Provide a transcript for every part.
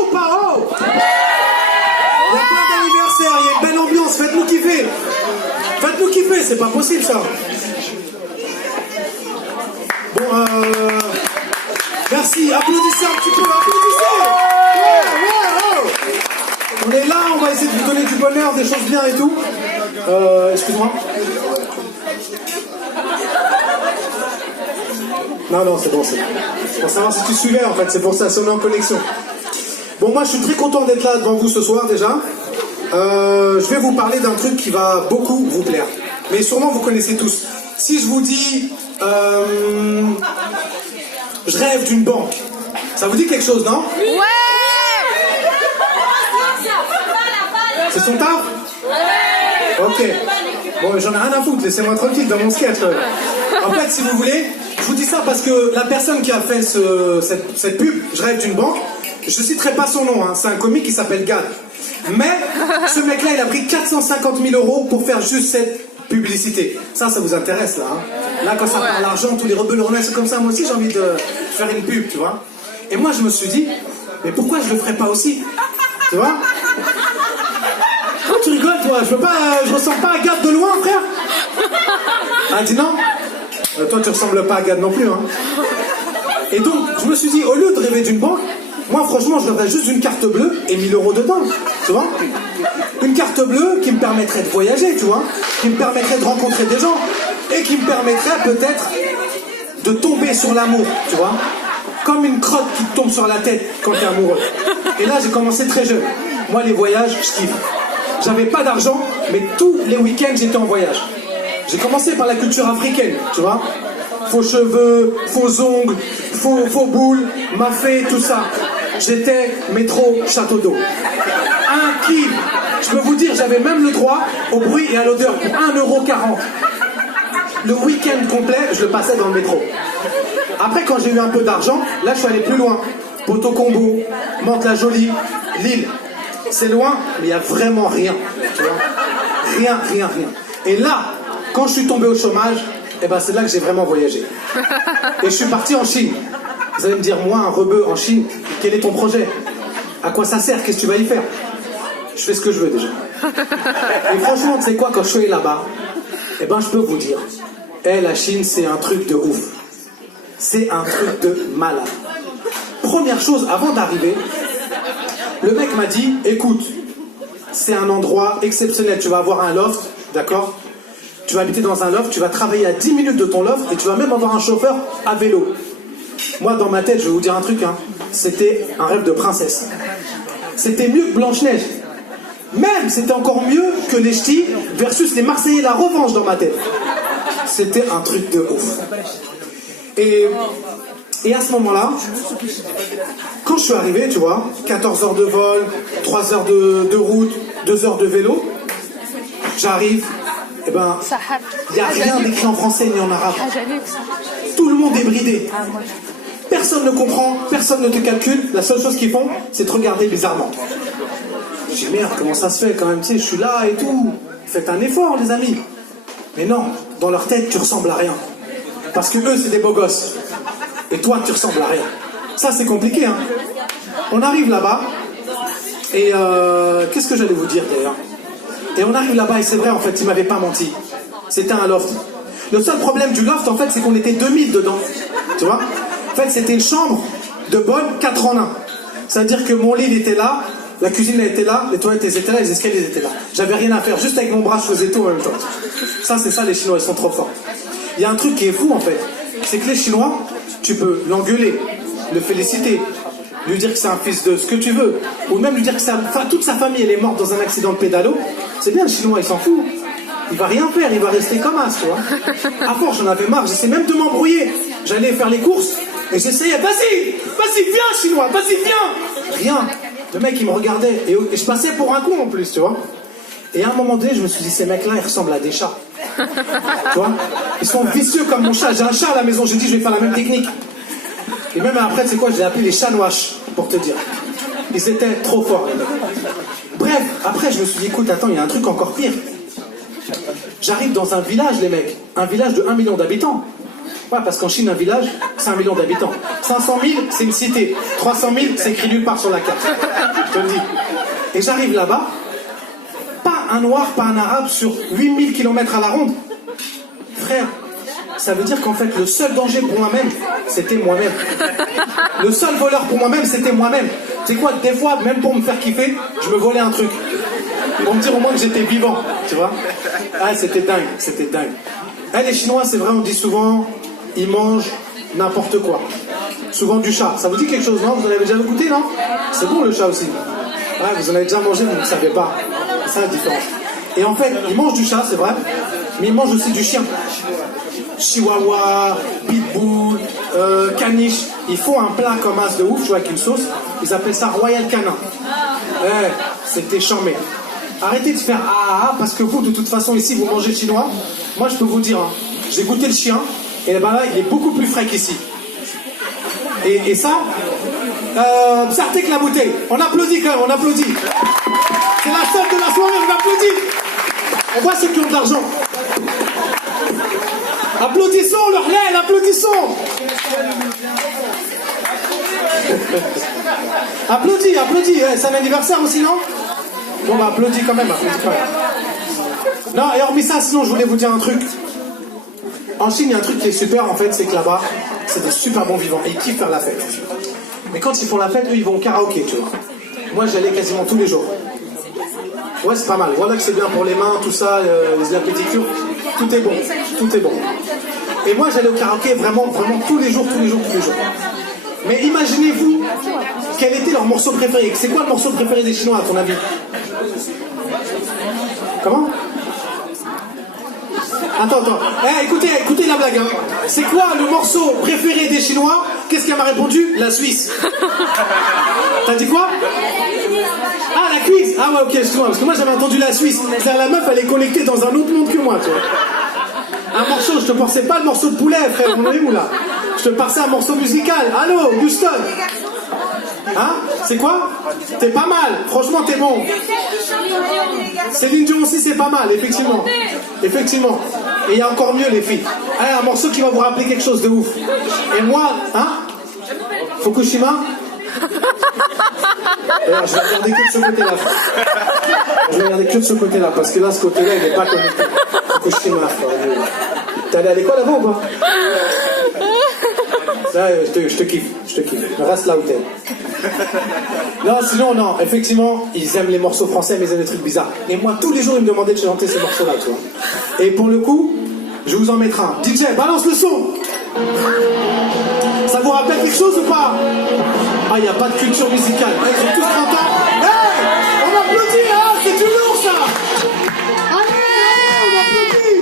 Ou pas, oh, il y a plein d'anniversaires, il y a une belle ambiance, faites-nous kiffer. Faites-nous kiffer, c'est pas possible ça. Bon, merci, applaudissez un petit peu, applaudissez. On est là, on va essayer de vous donner du bonheur, des choses bien et tout. Excuse-moi. Non, c'est bon, c'est bon. Pour savoir si tu suivais, en fait, c'est pour ça, si on est en connexion. Bon, moi, je suis très content d'être là devant vous ce soir, déjà. Je vais vous parler d'un truc qui va beaucoup vous plaire. Mais sûrement, vous connaissez tous. Si je vous dis... je rêve d'une banque. Ça vous dit quelque chose, non? Ouais. C'est son taf? Ouais. Ok. Bon, j'en ai rien à foutre, laissez-moi tranquille dans mon sketch. En fait, si vous voulez, je vous dis ça parce que la personne qui a fait cette pub, je rêve d'une banque, je citerai pas son nom, hein, c'est un comique qui s'appelle Gad. Mais ce mec-là, il a pris 450 000 € pour faire juste cette publicité. Ça vous intéresse là, hein. Là, quand ça parle d'argent, tous les rebelles c'est comme ça, moi aussi j'ai envie de faire une pub, tu vois. Et moi, je me suis dit, mais pourquoi je le ferais pas aussi? Tu vois? Tu rigoles, toi, je ressemble pas à Gad de loin, frère. Ah, dis non. Toi, tu ressembles pas à Gad non plus, hein. Et donc, je me suis dit, au lieu de rêver d'une banque, moi, franchement, je rêverais juste d'une carte bleue et 1000 € dedans, tu vois. Une carte bleue qui me permettrait de voyager, tu vois, qui me permettrait de rencontrer des gens et qui me permettrait peut-être de tomber sur l'amour, tu vois. Comme une crotte qui te tombe sur la tête quand t'es amoureux. Et là, j'ai commencé très jeune. Moi, les voyages, je kiffe. J'avais pas d'argent, mais tous les week-ends, j'étais en voyage. J'ai commencé par la culture africaine, tu vois. Faux cheveux, faux ongles, faux boules, mafé, tout ça. J'étais métro Château d'Eau. Un kiff. Je peux vous dire, j'avais même le droit au bruit et à l'odeur pour 1,40 €. Le week-end complet, je le passais dans le métro. Après, quand j'ai eu un peu d'argent, là, je suis allé plus loin. Poto Combo, Mantes-la-Jolie, Lille. C'est loin, mais il n'y a vraiment rien. Tu vois, rien. Et là, quand je suis tombé au chômage, eh ben, c'est là que j'ai vraiment voyagé. Et je suis parti en Chine. Vous allez me dire, moi, un rebeu en Chine, quel est ton projet? À quoi ça sert? Qu'est-ce que tu vas y faire? Je fais ce que je veux déjà. Et franchement, tu sais quoi, quand je suis allé là-bas, eh ben, je peux vous dire, la Chine, c'est un truc de ouf. C'est un truc de malade. Première chose, avant d'arriver, le mec m'a dit, écoute, c'est un endroit exceptionnel, tu vas avoir un loft, d'accord? Tu vas habiter dans un loft, tu vas travailler à 10 minutes de ton loft et tu vas même avoir un chauffeur à vélo. Moi, dans ma tête, je vais vous dire un truc, hein, c'était un rêve de princesse. C'était mieux que Blanche-Neige. Même, c'était encore mieux que les Ch'tis versus les Marseillais, la revanche dans ma tête. C'était un truc de ouf. Et à ce moment-là, quand je suis arrivé, tu vois, 14 heures de vol, 3 heures de route, 2 heures de vélo, j'arrive, et ben, il n'y a rien d'écrit en français ni en arabe. Tout le monde est bridé. Personne ne comprend, personne ne te calcule. La seule chose qu'ils font, c'est te regarder bizarrement. Je dis merde, comment ça se fait quand même, tu sais, je suis là et tout. Faites un effort, les amis. Mais non, dans leur tête, tu ressembles à rien. Parce que eux, c'est des beaux gosses. Et toi, tu ressembles à rien. Ça, c'est compliqué, hein. On arrive là-bas. Et qu'est-ce que j'allais vous dire, d'ailleurs? Et on arrive là-bas, et c'est vrai, en fait, ils m'avaient pas menti. C'était un loft. Le seul problème du loft, en fait, c'est qu'on était 2000 dedans. Tu vois? En fait, c'était une chambre de bonne 4 en 1. C'est-à-dire que mon lit, il était là, la cuisine, elle était là, les toilettes, elles étaient là, les escaliers, ils étaient là. J'avais rien à faire, juste avec mon bras, je faisais tout en même temps. Ça, c'est ça, les Chinois, ils sont trop forts. Il y a un truc qui est fou, en fait. C'est que les Chinois, tu peux l'engueuler, le féliciter, lui dire que c'est un fils de ce que tu veux, ou même lui dire que toute sa famille, elle est morte dans un accident de pédalo. C'est bien, le Chinois, il s'en fout. Il va rien faire, il va rester comme as, tu vois. À force, j'en avais marre, j'essayais même de m'embrouiller. J'allais faire les courses, et j'essayais, vas-y, viens, Chinois, vas-y, viens. Rien. Le mec, il me regardait, et je passais pour un con en plus, tu vois. Et à un moment donné, je me suis dit, ces mecs-là, ils ressemblent à des chats. Tu vois, ils sont vicieux comme mon chat. J'ai un chat à la maison, j'ai dit, je vais faire la même technique. Et même après, c'est quoi, je l'ai appelé les chats noaches, pour te dire. Ils étaient trop forts, les mecs. Bref, après, je me suis dit, écoute, attends, il y a un truc encore pire. J'arrive dans un village, les mecs. Un village de 1 million d'habitants. Ouais, parce qu'en Chine, un village, c'est 1 million d'habitants. 500 000, c'est une cité. 300 000, c'est écrit nulle part sur la carte. Je te le dis. Et j'arrive là-bas, pas un noir, pas un arabe sur 8000 km à la ronde. Frère, ça veut dire qu'en fait, le seul danger pour moi-même, c'était moi-même. Le seul voleur pour moi-même, c'était moi-même. C'est quoi, des fois, même pour me faire kiffer, je me volais un truc. Pour me dire au moins que j'étais vivant, tu vois. Ah, c'était dingue, c'était dingue. Eh, les Chinois, c'est vrai, on dit souvent, ils mangent n'importe quoi. Souvent du chat. Ça vous dit quelque chose, non? Vous en avez déjà goûté, non? C'est bon le chat aussi. Ouais, vous en avez déjà mangé, vous ne savez pas. C'est ça la différence. Et en fait, ils mangent du chat, c'est vrai, mais ils mangent aussi du chien. Chihuahua, pitbull, caniche. Ils font un plat comme as de ouf, tu vois, avec une sauce. Ils appellent ça Royal Canin. Ouais, c'était chambé. Arrêtez de faire parce que vous, de toute façon, ici, vous mangez chinois. Moi, je peux vous dire, hein, j'ai goûté le chien, et ben là, il est beaucoup plus frais qu'ici. Et ça, Psartek la bouteille. On applaudit quand même, on applaudit. C'est la seule de la soirée, on applaudit. On voit ceux qui ont de l'argent. Applaudissons leur lait, applaudissons. Applaudis, applaudis. C'est un anniversaire aussi, non? Bon, bah, applaudis quand même, applaudis quand même. Non, et hormis ça, sinon, je voulais vous dire un truc. En Chine, il y a un truc qui est super, en fait, c'est que là-bas, c'est des super bons vivants. Et ils kiffent faire la fête. Mais quand ils font la fête, eux, ils vont au karaoké, tu vois. Moi, j'allais quasiment tous les jours. Ouais, c'est pas mal. Voilà que c'est bien pour les mains, tout ça, la pédicure. Tout est bon, tout est bon. Et moi, j'allais au karaoké vraiment, vraiment tous les jours, tous les jours, tous les jours. Mais imaginez-vous, quel était leur morceau préféré? C'est quoi le morceau préféré des Chinois, à ton avis? Comment? Attends. Écoutez la blague. Hein. C'est quoi le morceau préféré des Chinois? Qu'est-ce qu'elle m'a répondu? La Suisse. T'as dit quoi? Ah, la cuisse. Ah ouais, ok, excuse-moi, parce que moi j'avais entendu la Suisse. C'est-à-dire la meuf, elle est connectée dans un autre monde que moi, tu vois. Un morceau, je te pensais pas le morceau de poulet, frère, on est où là? Je te passais un morceau musical. Allô, Houston. Hein? C'est quoi? T'es pas mal, franchement t'es bon. Céline Dion aussi c'est pas mal, effectivement. Effectivement. Et il y a encore mieux les filles. Allez, un morceau qui va vous rappeler quelque chose de ouf. Et moi, hein? Fukushima? Alors, je vais regarder que de ce côté-là. Je vais regarder que de ce côté-là, parce que là, ce côté-là, il n'est pas connecté. Fukushima, t'es allé à l'école avant ou pas? Là, je te kiffe. Reste là où t'es. Non, sinon, non, effectivement, ils aiment les morceaux français, mais ils aiment des trucs bizarres. Et moi, tous les jours, ils me demandaient de chanter ces morceaux-là, tu vois. Et pour le coup, je vous en mettrai un. DJ, balance le son. Ça vous rappelle quelque chose ou pas? Ah, il n'y a pas de culture musicale. Ils sont tous 30 ans. Hey, on applaudit là, c'est du lourd ça. Allez, on applaudit.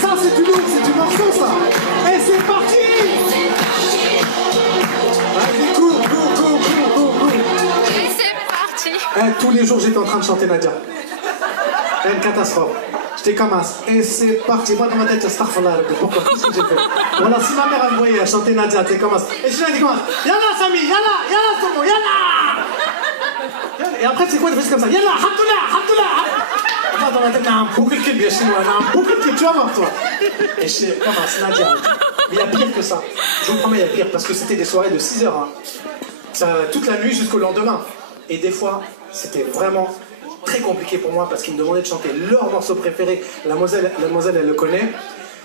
Ça, c'est du lourd, c'est du morceau ça. Et c'est parti. Allez, cours. Et c'est parti. Tous les jours, j'étais en train de chanter Nadia. Une catastrophe. J'étais comme as. Et c'est parti. Moi, dans ma tête, astaghfirullah, pourquoi? Qu'est-ce que j'ai fait? Voilà, si ma mère me voyait chanter Nadia, t'es comme as. Et je lui ai dit comme as. Yalla, Sami, yalla, Tomo, yalla. Et après, c'est quoi, des trucs comme ça? Yalla, Hamdoullah. Moi, dans ma tête, t'as un beaucoup de clip, bien chinois. Beaucoup de clip, tu vas voir, toi. Et je sais, comme as, Nadia. Mais il y a pire que ça. Je vous promets, il y a pire. Parce que c'était des soirées de 6 heures. Hein. Ça, toute la nuit jusqu'au lendemain. Et des fois, c'était vraiment très compliqué pour moi parce qu'ils me demandaient de chanter leur morceau préféré. La demoiselle, elle le connaît.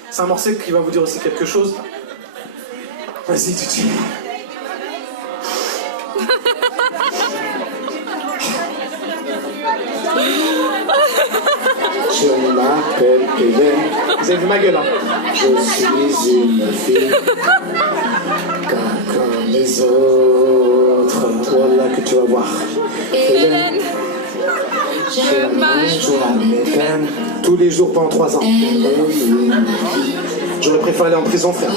C'est un morceau qui va vous dire aussi quelque chose. Vas-y, Titi. Je m'appelle Hélène. Vous avez vu ma gueule, hein? Je suis une fille comme les autres. Voilà que tu vas voir. Hélène. Je mange mes peines tous les jours pendant 3 ans. J'aurais préféré aller en prison, frère.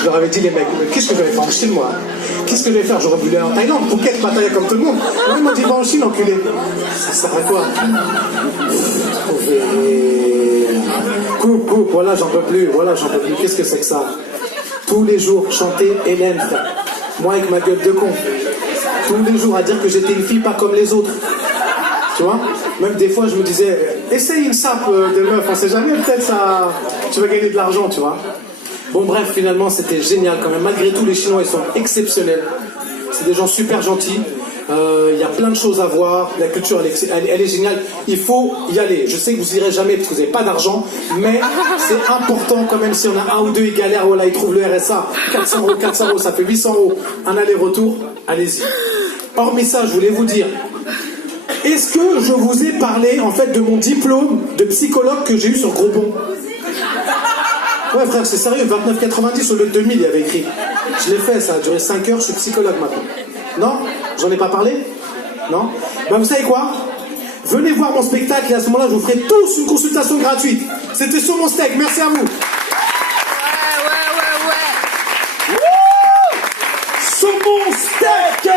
Je leur avais dit, les mecs, qu'est-ce que je vais faire en Chine, moi? Qu'est-ce que je vais faire? J'aurais voulu aller en Thaïlande, Phuket, Pattaya comme tout le monde. Non, ils m'ont dit, va en Chine, enculé. Ça sert à quoi? Coupe, voilà, j'en peux plus. Qu'est-ce que c'est que ça? Tous les jours, chanter Hélène, frère. Moi, avec ma gueule de con. Tous les jours à dire que j'étais une fille pas comme les autres. Tu vois? Même des fois, je me disais, essaye une sape de meuf, on sait jamais, peut-être ça, tu vas gagner de l'argent, tu vois. Bon, bref, finalement, c'était génial quand même. Malgré tout, les Chinois, ils sont exceptionnels. C'est des gens super gentils. Il y a plein de choses à voir. La culture, elle est géniale. Il faut y aller. Je sais que vous irez jamais parce que vous n'avez pas d'argent, mais c'est important quand même. Si on a un ou deux, ils galèrent, voilà, ils trouvent le RSA. 400 €, ça fait 800 €. Un aller-retour, allez-y. Hormis ça, je voulais vous dire, est-ce que je vous ai parlé en fait de mon diplôme de psychologue que j'ai eu sur Grosbon? Ouais frère, c'est sérieux, 29,90 au lieu de 2000, il y avait écrit. Je l'ai fait, ça a duré 5 heures, je suis psychologue maintenant. Non? J'en ai pas parlé? Non? Ben vous savez quoi? Venez voir mon spectacle et à ce moment-là, je vous ferai tous une consultation gratuite. C'était sur mon steak, merci à vous. Ouais. Sur mon steak!